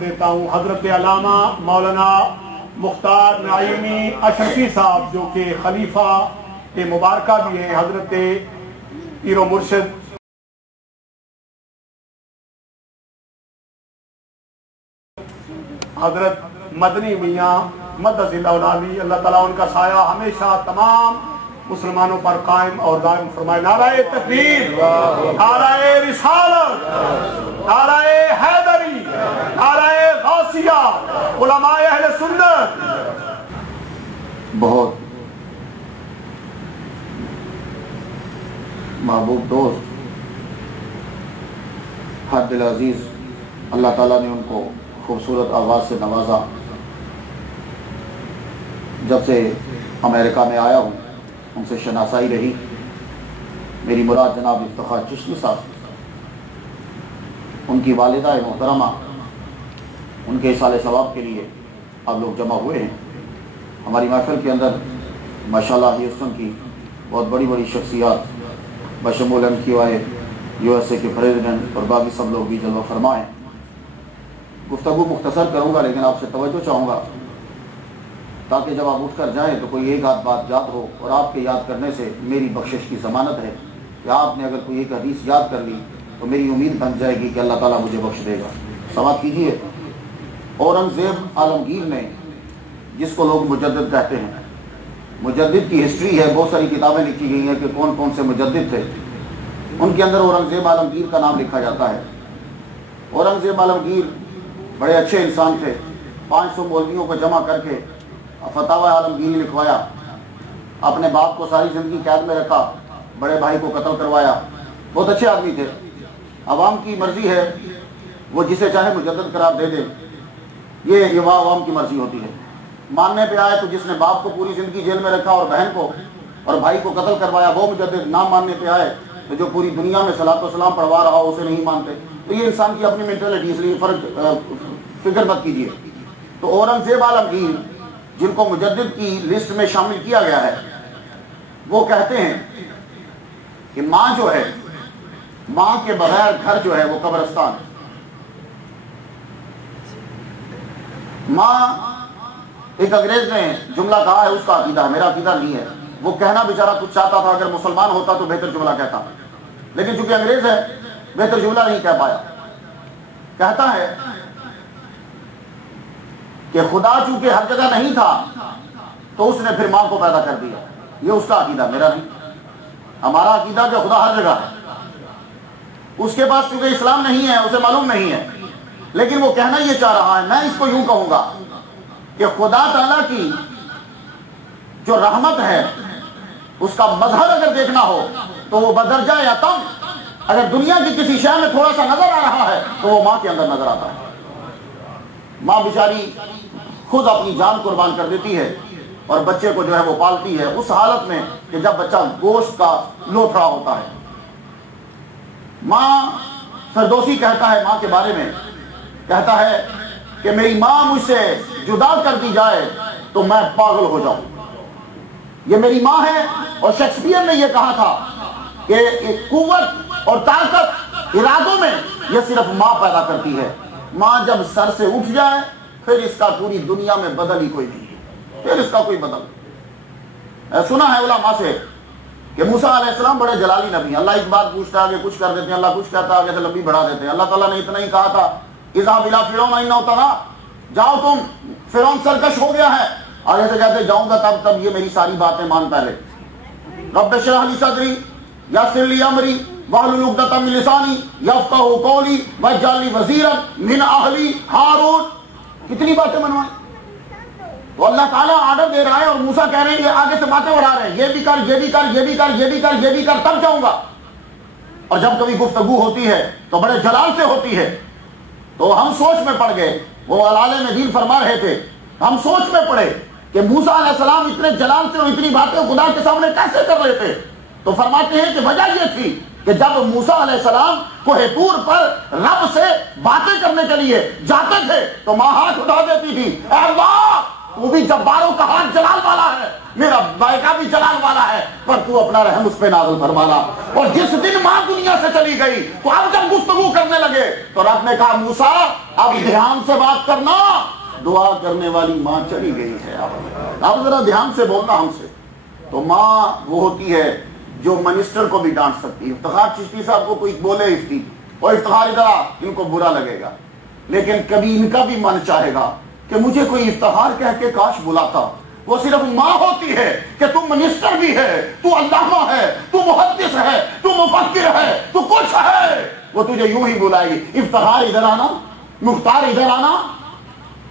دیتا ہوں حضرت علامہ مولانا مختار نعیمی اشرفی صاحب جو کہ خلیفہ مبارکہ بھی ہیں، حضرت پیر و مرشد حضرت مدنی میاں مدد العلی، اللہ تعالیٰ ان کا سایہ ہمیشہ تمام مسلمانوں پر قائم اور دائم فرمائے۔ نعرہ تکبیر، نعرہ رسالت، نعرہ حیدری، نعرہ غوثیہ، علماء اہل سنت۔ بہت محبوب دوست حد دل عزیز، اللہ تعالیٰ نے ان کو خوبصورت آواز سے نوازا۔ جب سے امریکہ میں آیا ہوں ان سے شناسائی رہی۔ میری مراد جناب افتخار چشتی صاحب، ان کی والدہ محترمہ، ان کے اصالِ ثواب کے لیے آپ لوگ جمع ہوئے ہیں۔ ہماری محفل کے اندر ماشاءاللہ ہیوسٹن کی بہت بڑی بڑی شخصیات بشمول MQI USA کے پریزیڈنٹ اور باقی سب لوگ بھی جلوہ فرما ہیں۔ گفتگو مختصر کروں گا لیکن آپ سے توجہ چاہوں گا تاکہ جب آپ اٹھ کر جائیں تو کوئی ایک آدھ بات یاد ہو، اور آپ کے یاد کرنے سے میری بخشش کی ضمانت ہے کہ آپ نے اگر کوئی ایک حدیث یاد کر لی تو میری امید بن جائے گی کہ اللہ تعالیٰ مجھے بخش دے گا۔ سماعت کیجیے۔ اورنگزیب عالمگیر نے، جس کو لوگ مجدد کہتے ہیں، مجدد کی ہسٹری ہے، بہت ساری کتابیں لکھی گئی ہیں کہ کون کون سے مجدد تھے، ان کے اندر اورنگزیب عالمگیر کا نام لکھا جاتا ہے۔ اورنگزیب عالمگیر بڑے اچھے انسان تھے۔ 500 مولویوں کو جمع کر کے فتاوی عالمگیری لکھوایا، اپنے باپ کو ساری زندگی قید میں رکھا، بڑے بھائی کو قتل کروایا۔ بہت اچھے آدمی تھے۔ عوام کی مرضی ہے، وہ جسے چاہے مجدد قرار دے دے، یہ عوام کی مرضی ہوتی ہے۔ ماننے پہ آئے تو جس نے باپ کو پوری زندگی جیل میں رکھا اور بہن کو اور بھائی کو قتل کروایا وہ مجدد، نہ ماننے پہ آئے تو جو پوری دنیا میں صلاۃ و سلام پڑھوا رہا ہو اسے نہیں مانتے۔ تو یہ انسان کی اپنی مینٹلٹی، اس لیے فکر مت کیجیے۔ تو اورنگزیب عالمگیر جن کو مجدد کی لسٹ میں شامل کیا گیا ہے، وہ کہتے ہیں کہ ماں جو ہے، ماں کے بغیر گھر جو ہے وہ قبرستان ہے۔ ماں، ایک انگریز نے جملہ کہا ہے، اس کا عقیدہ ہے، میرا عقیدہ نہیں ہے۔ وہ کہنا بیچارہ کچھ چاہتا تھا، اگر مسلمان ہوتا تو بہتر جملہ کہتا، لیکن چونکہ انگریز ہے بہتر جملہ نہیں کہہ پایا۔ کہتا ہے کہ خدا چونکہ ہر جگہ نہیں تھا تو اس نے پھر ماں کو پیدا کر دیا۔ یہ اس کا عقیدہ، میرا نہیں۔ ہمارا عقیدہ کہ خدا ہر جگہ ہے۔ اس کے پاس چونکہ اسلام نہیں ہے، اسے معلوم نہیں ہے، لیکن وہ کہنا یہ چاہ رہا ہے۔ میں اس کو یوں کہوں گا کہ خدا تعالیٰ کی جو رحمت ہے اس کا مظہر اگر دیکھنا ہو تو وہ بدرجہ یا تم، اگر دنیا کی کسی شے میں تھوڑا سا نظر آ رہا ہے تو وہ ماں کے اندر نظر آتا ہے۔ ماں بیچاری خود اپنی جان قربان کر دیتی ہے اور بچے کو جو ہے وہ پالتی ہے، اس حالت میں کہ جب بچہ گوشت کا لوتھڑا ہوتا ہے۔ ماں، فردوسی کہتا ہے ماں کے بارے میں، کہتا ہے کہ میری ماں مجھ سے جدا کر دی جائے تو میں پاگل ہو جاؤں۔ یہ میری ماں ہے، اور شیکسپیئر نے یہ کہا تھا کہ ایک قوت اور طاقت ارادوں میں یہ صرف ماں پیدا کرتی ہے۔ ماں جب سر سے اٹھ جائے پھر اس کا پوری دنیا میں بدل ہی کوئی نہیں، پھر اس کا کوئی بدل۔ سنا ہے علماء سے کہ موسیٰ علیہ السلام بڑے جلالی نبی ہیں، اللہ ایک بات پوچھتا ہے آگے کچھ کر دیتے ہیں، اللہ کچھ کہتا ہے آگے سے لمبی بڑھا دیتے ہیں۔ اللہ تعالیٰ نے اتنا ہی کہا تھا، اذهب الى فرعون انه طغى، جاؤ تم، فرعون سرکش ہو گیا ہے۔ آگے سے کہتے جاؤں گا تب یہ میری ساری باتیں مان پہلے۔ رب اشرح لی صدری یسر لی امری واحلل عقدۃ من لسانی یفقہوا قولی واجعل لی وزیرا من اہلی ہارون۔ کتنی باتیں منوائیں؟ تو اللہ تعالیٰ آرڈر دے رہا ہے اور موسیٰ کہہ رہے ہیں، یہ آگے سے باتیں بڑھا رہے ہیں، یہ بھی کر، یہ بھی کر، یہ بھی کر، یہ بھی کر، یہ بھی کر، تب جاؤں گا۔ اور جب کبھی گفتگو ہوتی ہے تو بڑے جلال سے ہوتی ہے، تو ہم سوچ میں پڑ گئے۔ وہ العالم دین فرما رہے تھے، ہم سوچ میں پڑے کہ موسیٰ علیہ السلام اتنے جلال سے اور اتنی باتیں خدا کے سامنے کیسے کر رہے تھے؟ تو فرماتے ہیں کہ وجہ یہ تھی کہ جب موسیٰ علیہ السلام کوہ طور پر رب سے باتیں کرنے کے لیے جاتے تھے تو ماں ہاتھ اٹھا دیتی تھی، اے اللہ تو بھی جباروں کا ہاتھ جلال والا ہے، میرا بیٹا بھی جلال والا ہے، پر تو اپنا رحم اس پہ نازل فرمانا۔ اور جس دن ماں دنیا سے چلی گئی تو اب جب گفتگو کرنے لگے تو رب نے کہا موسیٰ اب دھیان سے بات کرنا، دعا کرنے والی ماں چلی گئی ہے، اب ذرا دھیان سے بولنا ہم سے۔ تو ماں وہ ہوتی ہے جو منسٹر کو بھی ڈانٹ سکتی ہے۔ افتخار چشتی صاحب کو کوئی بولے افتی اور افتخار ادھر ان کو برا لگے گا، لیکن کبھی ان کا بھی من چاہے گا کہ مجھے کوئی افتخار کہہ کے کاش بلاتا۔ وہ صرف ماں ہوتی ہے کہ تو منسٹر بھی ہے، تو علامہ ہے، تو محدث ہے، تو مفکر ہے، تو کچھ ہے، وہ تجھے یوں ہی بلائے گی، افتخار ادھر آنا، مختار ادھر آنا۔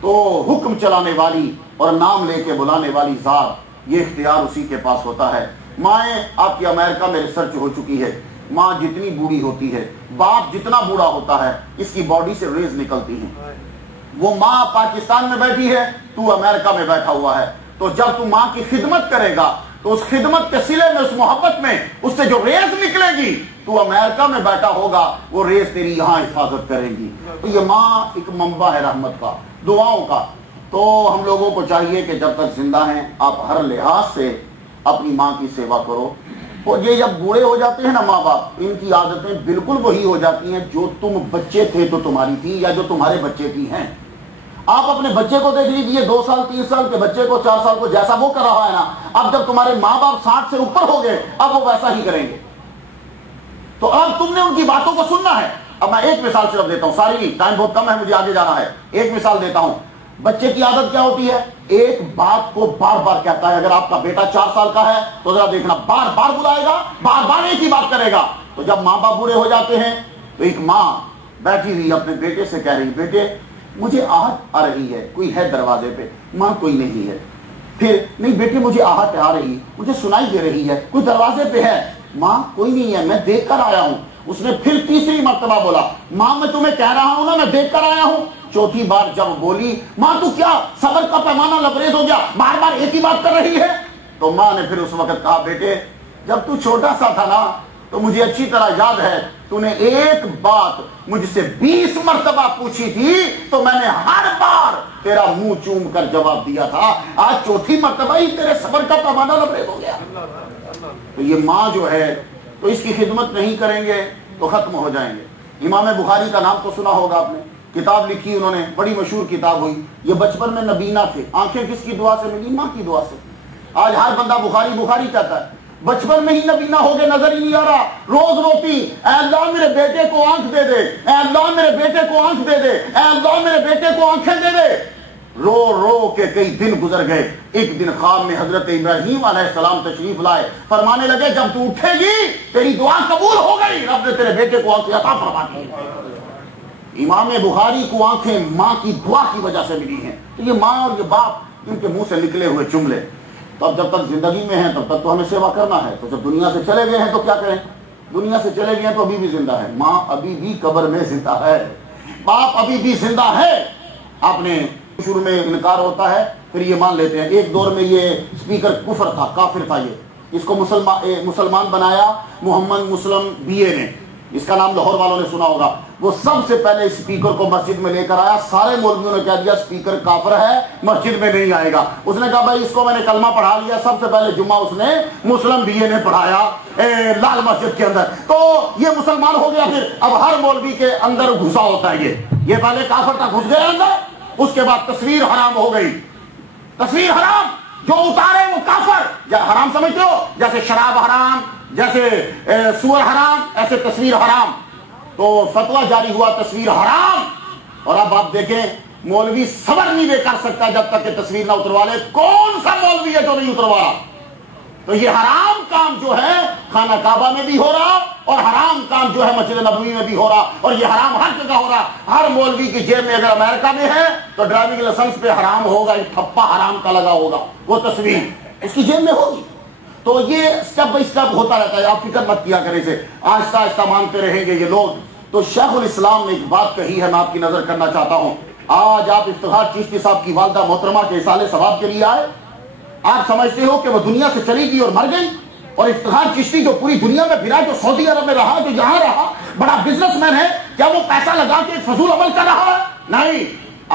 تو حکم چلانے والی اور نام لے کے بلانے والی ذات، یہ اختیار اسی کے پاس ہوتا ہے۔ مائیں آپ کی امریکہ میں ریسرچ ہو چکی ہے، ماں جتنی بوڑھی ہوتی ہے، باپ جتنا بوڑھا ہوتا ہے، اس کی باڈی سے ریز نکلتی ہیں۔ وہ ماں پاکستان میں بیٹھی ہے، تو امریکہ میں بیٹھا ہوا ہے، تو جب تو ماں کی خدمت کرے گا تو اس خدمت کے صلے میں، اس محبت میں، اس سے جو ریز نکلے گی، تو امریکہ میں بیٹھا ہوگا، وہ ریز تیری یہاں حفاظت کرے گی۔ تو یہ ماں ایک منبع ہے رحمت کا، دعاؤں کا۔ تو ہم لوگوں کو چاہیے کہ جب تک زندہ ہیں آپ ہر لحاظ سے اپنی ماں کی سیوا کرو۔ اور یہ جب بوڑھے ہو جاتے ہیں نا ماں باپ، ان کی عادتیں بالکل وہی ہو جاتی ہیں جو تم بچے تھے تو تمہاری تھی، یا جو تمہارے بچے کی ہیں۔ آپ اپنے بچے کو دیکھ لیجیے، 2 سال 3 سال کے بچے کو، 4 سال کو، جیسا وہ کر رہا ہے نا، اب جب تمہارے ماں باپ 60 سے اوپر ہو گئے اب وہ ویسا ہی کریں گے۔ تو اب تم نے ان کی باتوں کو سننا ہے۔ اب میں ایک مثال صرف دیتا ہوں، ساری نہیں، ٹائم بہت کم ہے، مجھے آگے جانا ہے۔ ایک مثال دیتا ہوں۔ بچے کی عادت کیا ہوتی ہے؟ ایک بات کو بار بار کہتا ہے۔ اگر آپ کا بیٹا 4 سال کا ہے تو ذرا دیکھنا، بار بار بلائے گا، بار بار ایک ہی بات کرے گا۔ تو جب ماں باپ بوڑھے ہو جاتے ہیں تو ایک ماں بیٹھی ہوئی اپنے بیٹے سے کہہ رہی، بیٹے مجھے آہٹ آ رہی ہے، کوئی ہے دروازے پہ؟ ماں کوئی نہیں ہے۔ پھر نہیں بیٹے مجھے آہٹ آ رہی، مجھے سنائی دے رہی ہے، کوئی دروازے پہ ہے؟ ماں کوئی نہیں ہے، میں دیکھ کر آیا ہوں۔ اس نے پھر تیسری مرتبہ بولا، ماں میں تمہیں کہہ رہا ہوں نا میں دیکھ کر آیا ہوں۔ چوتھی بار جب بولی، ماں تو کیا صبر کا پیمانہ لبریز ہو گیا، بار بار ایک ہی بات کر رہی ہے؟ تو ماں نے پھر اس وقت کہا، بیٹے جب تو چھوٹا سا تھا نا تو مجھے اچھی طرح یاد ہے، تو نے ایک بات مجھ سے 20 مرتبہ پوچھی تھی تو میں نے ہر بار تیرا منہ چوم کر جواب دیا تھا، آج چوتھی مرتبہ ہی تیرے صبر کا پیمانہ لبریز ہو گیا۔ تو یہ ماں جو ہے، تو اس کی خدمت نہیں کریں گے تو ختم ہو جائیں گے۔ امام بخاری کا نام تو سنا ہوگا آپ نے، کتاب لکھی انہوں نے، بڑی مشہور کتاب ہوئی۔ یہ بچپن میں نبینا تھے، آنکھیں کس کی دعا سے ملی؟ ماں کی دعا سے۔ آج ہر بندہ بخاری بخاری کہتا ہے، بچپن میں ہی نبینا ہو گئے، نظر ہی نہیں آ رہا، روز روتی، اے اللہ میرے بیٹے کو آنکھ دے دے، اے اللہ میرے بیٹے کو آنکھ دے دے، اے اللہ میرے بیٹے کو آنکھیں دے دے۔ رو رو کے کئی دن گزر گئے۔ ایک دن خواب میں حضرت ابراہیم علیہ السلام تشریف لائے، فرمانے لگے جب تو اٹھے گی تیری دعا قبول ہو گئی، رب نے تیرے بیٹے کو آنکھیں عطا فرما دی۔ امام بخاری کو آنکھیں ماں کی دعا کی وجہ سے ملی ہیں۔ تو یہ ماں اور یہ باپ، ان کے منہ سے نکلے ہوئے جملے، تو اب جب تک زندگی میں ہیں تب تک تو ہمیں سیوا کرنا ہے۔ تو جب دنیا سے چلے گئے ہیں تو کیا کریں؟ دنیا سے چلے گئے ہیں تو ابھی بھی زندہ ہے، ماں ابھی بھی قبر میں زندہ ہے، باپ ابھی بھی زندہ ہے۔ آپ نے شروع میں انکار ہوتا ہے، پھر یہ مان لیتے ہیں۔ ایک دور میں یہ اسپیکر کفر تھا، کافر تھا، یہ اس کو مسلمان بنایا محمد مسلم بی اے نے، اس کا نام لاہور والوں نے سنا ہوگا۔ وہ سب سے پہلے اسپیکر کو مسجد میں لے کر آیا، سارے مولویوں نے کہہ دیا اسپیکر کافر ہے، مسجد میں نہیں آئے گا۔ اس نے کہا بھائی اس کو میں نے کلمہ پڑھا لیا۔ سب سے پہلے جمعہ اس نے مسلم بی اے نے پڑھایا لال مسجد کے اندر، تو یہ مسلمان ہو گیا۔ پھر اب ہر مولوی کے اندر گھسا ہوتا ہے، یہ پہلے کافر تھا، گھس گیا اندر۔ اس کے بعد تصویر حرام ہو گئی، تصویر حرام، جو اتارے وہ کافر۔ حرام سمجھتے ہو؟ جیسے شراب حرام، جیسے سور حرام، ایسے تصویر حرام۔ تو فتویٰ جاری ہوا تصویر حرام، اور اب آپ دیکھیں مولوی صبر نہیں دے کر سکتا جب تک کہ تصویر نہ اتروا لے۔ کون سا مولوی ہے جو نہیں اتروا رہا؟ تو یہ حرام کام جو ہے خانہ کعبہ میں بھی ہو رہا، اور حرام کام جو ہے مسجد نبوی میں بھی ہو رہا، اور یہ حرام ہر جگہ ہو رہا۔ ہر مولوی کی جیب میں اگر امریکہ میں ہے تو ڈرائیونگ لائسنس پہ حرام ہوگا، ایک ٹھپا حرام کا لگا ہوگا، وہ تصویر اس کی جیب میں ہوگی۔ تو یہ سٹیپ بائی سٹیپ ہوتا رہتا ہے، آپ فکر مت کیا کریں، سے آہستہ آہستہ مانتے رہیں گے یہ لوگ۔ تو شیخ الاسلام نے ایک بات کہی ہے، میں آپ کی نظر کرنا چاہتا ہوں۔ آج آپ افتخار چشتی صاحب کی والدہ محترمہ کے اصالے ثواب کے لیے آئے، آپ سمجھتے ہو کہ وہ دنیا سے چلی گئی اور مر گئی؟ اور افتخار چشتی جو پوری دنیا میں پھرا، جو سعودی عرب میں رہا، جو یہاں رہا، بڑا بزنس مین ہے، کیا وہ پیسہ لگا کے فضول عمل کر رہا ہے؟ نہیں،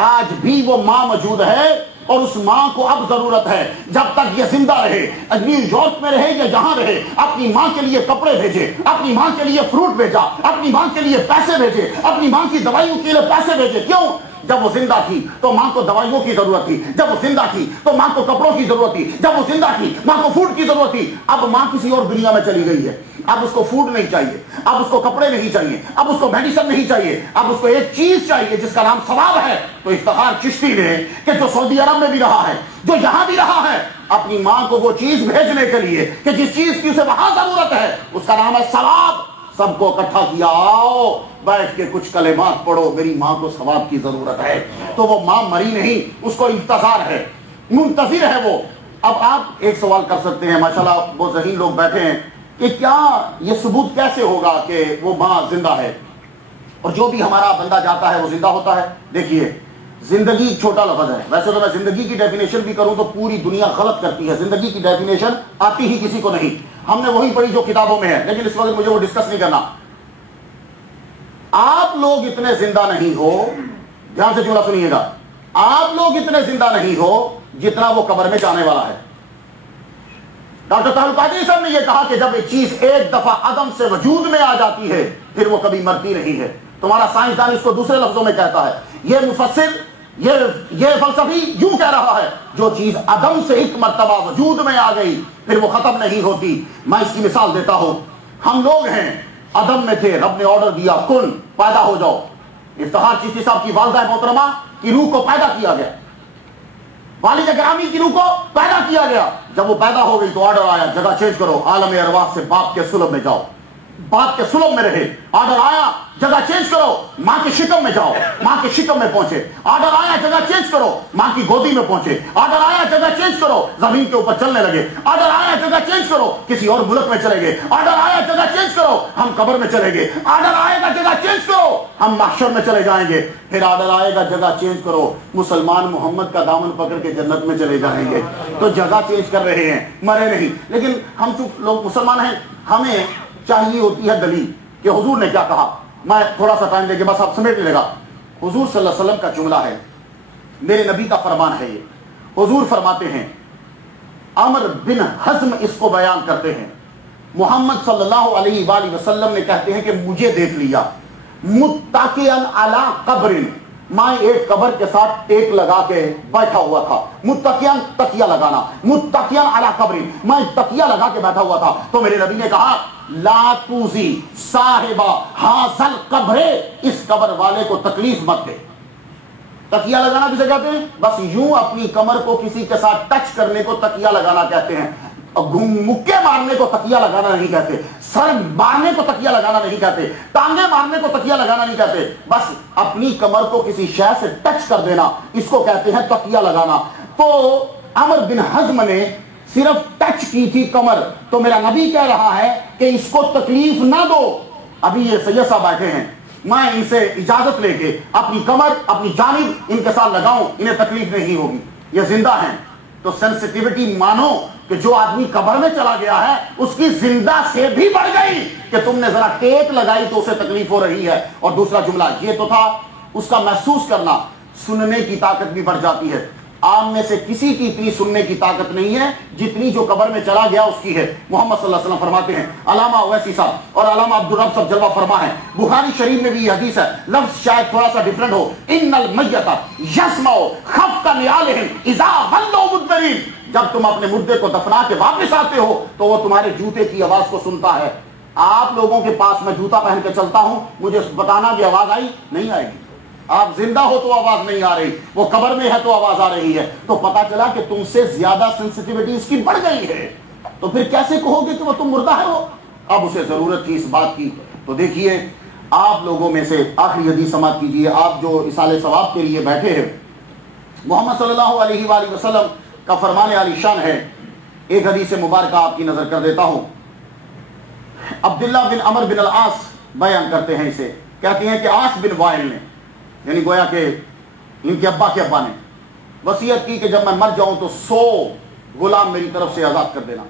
آج بھی وہ ماں موجود ہے اور اس ماں کو اب ضرورت ہے جب تک یہ زندہ رہے، نیو یارک میں رہے یا جہاں رہے، اپنی ماں کے لیے کپڑے بھیجے، اپنی ماں کے لیے فروٹ بھیجا، اپنی ماں کے لیے پیسے بھیجے، اپنی ماں کی دوائیوں کے لیے پیسے بھیجے۔ کیوں؟ جب وہ زندہ تھی تو ماں کو دوائیوں کی ضرورت تھی، جب وہ زندہ تھی تو ماں کو کپڑوں کی ضرورت تھی، جب وہ زندہ تھی ماں کو فوڈ کی ضرورت تھی۔ اب ماں کسی اور دنیا میں چلی گئی ہے، اب اس کو فوڈ نہیں چاہیے، اب اس کو کپڑے نہیں چاہیے، اب اس کو میڈیسن نہیں چاہیے، اب اس کو ایک چیز چاہیے جس کا نام ثواب ہے۔ تو افتخار چشتی نے کہ جو سعودی عرب میں بھی رہا ہے، جو یہاں بھی رہا ہے، اپنی ماں کو وہ چیز بھیجنے کے لیے کہ جس چیز کی اسے وہاں ضرورت ہے، اس کا نام ہے ثواب۔ سب کو اکٹھا کیا، آؤ بیٹھ کے کچھ کلمات پڑھو، میری ماں کو ثواب کی ضرورت ہے۔ تو وہ ماں مری نہیں، اس کو انتظار ہے، منتظر ہے وہ۔ اب آپ ایک سوال کر سکتے ہیں، ماشاءاللہ وہ ذہین لوگ بیٹھے ہیں، کہ کیا یہ ثبوت کیسے ہوگا کہ وہ ماں زندہ ہے اور جو بھی ہمارا بندہ جاتا ہے وہ زندہ ہوتا ہے؟ دیکھیے، زندگی چھوٹا لفظ ہے، ویسے تو میں زندگی کی ڈیفینیشن بھی کروں تو پوری دنیا غلط کرتی ہے، زندگی کی ڈیفینیشن آتی ہی کسی کو نہیں، ہم نے وہی پڑھی جو کتابوں میں ہے، لیکن اس وقت مجھے وہ ڈسکس نہیں کرنا۔ آپ لوگ اتنے زندہ نہیں ہو، دھیان سے جملہ سنیے گا، آپ لوگ اتنے زندہ نہیں ہو جتنا وہ قبر میں جانے والا ہے۔ ڈاکٹر طاہر القادری صاحب نے یہ کہا کہ جب ایک چیز ایک دفعہ عدم سے وجود میں آ جاتی ہے پھر وہ کبھی مرتی نہیں ہے۔ تمہارا سائنسدان اس کو دوسرے لفظوں میں کہتا ہے، یہ مفسر یہ فلسفی یوں کہہ رہا ہے، جو چیز عدم سے ایک مرتبہ وجود میں آ گئی پھر وہ ختم نہیں ہوتی۔ میں اس کی مثال دیتا ہوں، ہم لوگ ہیں، عدم میں تھے، رب نے آرڈر دیا کن، پیدا ہو جاؤ۔ افتخار چشتی صاحب کی والدہ محترمہ کی روح کو پیدا کیا گیا، والد گرامی کی روح کو پیدا کیا گیا۔ جب وہ پیدا ہو گئی تو آرڈر آیا، جگہ چینج کرو، عالم ارواح سے باپ کے سلب میں جاؤ، باپ کے سلب میں رہے۔ آرڈر آیا، جگہ چینج کرو، ماں کے شکم میں جاؤ، ماں کے شکم میں پہنچے۔ آرڈر آیا، جگہ چینج کرو، ماں کی گودی میں پہنچے۔ آرڈر آیا، جگہ چینج کرو، زمین کے اوپر چلنے لگے۔ آرڈر آیا، جگہ چینج کرو، کسی اور ملک میں چلے گئے۔ آرڈر آیا، جگہ چینج کرو، ہم قبر میں چلے گئے۔ آرڈر آئے گا، جگہ چینج کرو، ہم محشر میں چلے جائیں گے۔ پھر آرڈر آئے گا، جگہ چینج کرو، مسلمان محمد کا دامن پکڑ کے جنت میں چلے جائیں گے۔ تو جگہ چینج کر رہے ہیں، مرے نہیں۔ لیکن ہم چونکہ لوگ مسلمان ہیں، ہمیں چاہیے ہوتی ہے دلیل کہ حضور نے کیا کہا۔ میں تھوڑا سا ٹائم دے کے بس آپ سمیٹنے لگا۔ حضور صلی اللہ علیہ وسلم کا جملہ ہے، میرے نبی کا فرمان ہے یہ۔ حضور فرماتے ہیں، عمر بن حزم اس کو بیان کرتے ہیں، محمد صلی اللہ علیہ وآلہ وسلم نے کہتے ہیں کہ مجھے دیکھ لیا متکئا علی قبر، میں ایک قبر کے ساتھ ٹیک لگا کے بیٹھا ہوا تھا۔ متکئا، تکیہ لگانا، متکئا علی قبر، میں تکیہ لگا کے بیٹھا ہوا تھا۔ تو میرے نبی نے کہا، لا توزی صاحبہ حاصل قبر، اس قبر والے کو تکلیف مت دے۔ تکیہ لگانا کسے کہتے ہیں؟ بس یوں اپنی کمر کو کسی کے ساتھ ٹچ کرنے کو تکیہ لگانا کہتے ہیں۔ مکے مارنے کو تکیہ لگانا نہیں کہتے، سر مارنے کو تکیہ لگانا نہیں کہتے، ٹانگیں مارنے کو تکیہ لگانا نہیں کہتے، بس اپنی کمر کو کسی شے سے ٹچ کر دینا، اس کو کہتے ہیں تکیہ لگانا۔ تو عمر بن حزم نے صرف ٹچ کی تھی کمر، تو میرا نبی کہہ رہا ہے کہ اس کو تکلیف نہ دو۔ ابھی یہ سید صاحب بیٹھے ہیں، میں ان سے اجازت لے کے اپنی کمر اپنی جانب ان کے ساتھ لگاؤں، انہیں تکلیف نہیں ہوگی، یہ زندہ ہیں۔ تو سینسٹیوٹی مانو کہ جو آدمی قبر میں چلا گیا ہے اس کی زندہ سے بھی بڑھ گئی کہ تم نے ذرا ٹیک لگائی تو اسے تکلیف ہو رہی ہے۔ اور دوسرا جملہ یہ تو تھا، اس کا محسوس کرنا، سننے کی طاقت بھی بڑھ جاتی ہے۔ عام میں سے کسی کی اتنی سننے کی طاقت نہیں ہے جتنی جو قبر میں چلا گیا اس کی ہے۔ محمد صلی اللہ علیہ وسلم فرماتے ہیں، علامہ اویسی صاحب اور علامہ عبدالرب صاحب جلوہ فرما ہے، بخاری شریف میں بھی یہ حدیث ہے، لفظ شاید تھوڑا سا ڈیفرنٹ ہو، ان المیت یسمع خفق نعالہم اذا ولوا مدبرین، جب تم اپنے مردے کو دفنا کے واپس آتے ہو تو وہ تمہارے جوتے کی آواز کو سنتا ہے۔ آپ لوگوں کے پاس میں جوتا پہن کے چلتا ہوں، مجھے بتانا کہ آواز آئی نہیں آئے گی، آپ زندہ ہو تو آواز نہیں آ رہی، وہ قبر میں ہے تو آواز آ رہی ہے، تو پتا چلا کہ تم سے زیادہ سینسٹیوٹی اس کی بڑھ گئی ہے، تو پھر کیسے کہو گے کہ وہ تم مردہ ہے؟ ہو اب اسے ضرورت تھی اس بات کی۔ تو دیکھیے، آپ لوگوں میں سے آخری حدیث سماعت کیجئے، آپ جو اصالہ ثواب کے لیے بیٹھے ہیں، محمد صلی اللہ علیہ وآلہ وسلم کا فرمان عالی شان ہے۔ ایک حدیث مبارکہ آپ کی نظر کر دیتا ہوں، عبداللہ بن عمر بن العاص بیان کرتے ہیں اسے، کہتے ہیں کہ عاص بن وائل نے، یعنی گویا کہ ان کے ابا کے ابا نے وصیت کی کہ جب میں مر جاؤں تو 100 غلام میری طرف سے آزاد کر دینا۔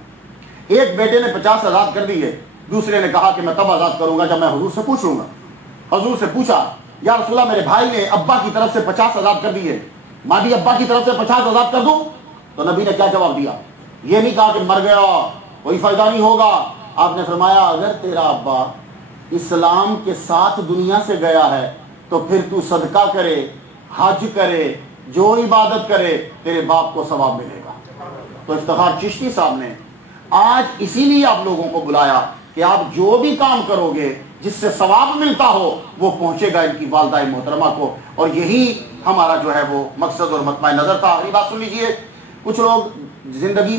ایک بیٹے نے 50 آزاد کر دیے، دوسرے نے کہا کہ میں تب آزاد کروں گا جب میں حضور سے پوچھوں گا۔ حضور سے پوچھا، یا رسول اللہ میرے بھائی نے ابا کی طرف سے 50 آزاد کر دیے، مادی ابا کی طرف سے 50,000 کر دوں؟ تو نبی نے کیا جواب دیا؟ یہ نہیں کہا کہ مر گیا کوئی فائدہ نہیں ہوگا. آپ نے فرمایا اگر تیرا ابا اسلام کے ساتھ دنیا سے گیا ہے تو پھر تو صدقہ کرے، حج کرے، جو عبادت کرے، تیرے باپ کو ثواب ملے گا. تو افتخار چشتی صاحب نے آج اسی لیے آپ لوگوں کو بلایا کہ آپ جو بھی کام کرو گے جس سے ثواب ملتا ہو وہ پہنچے گا ان کی والدہ محترمہ کو. اور یہی ہمارا جو ہے وہ مقصد اور مطمع نظر تھا. آخری بات سن لیجیے، کچھ لوگ زندگی میں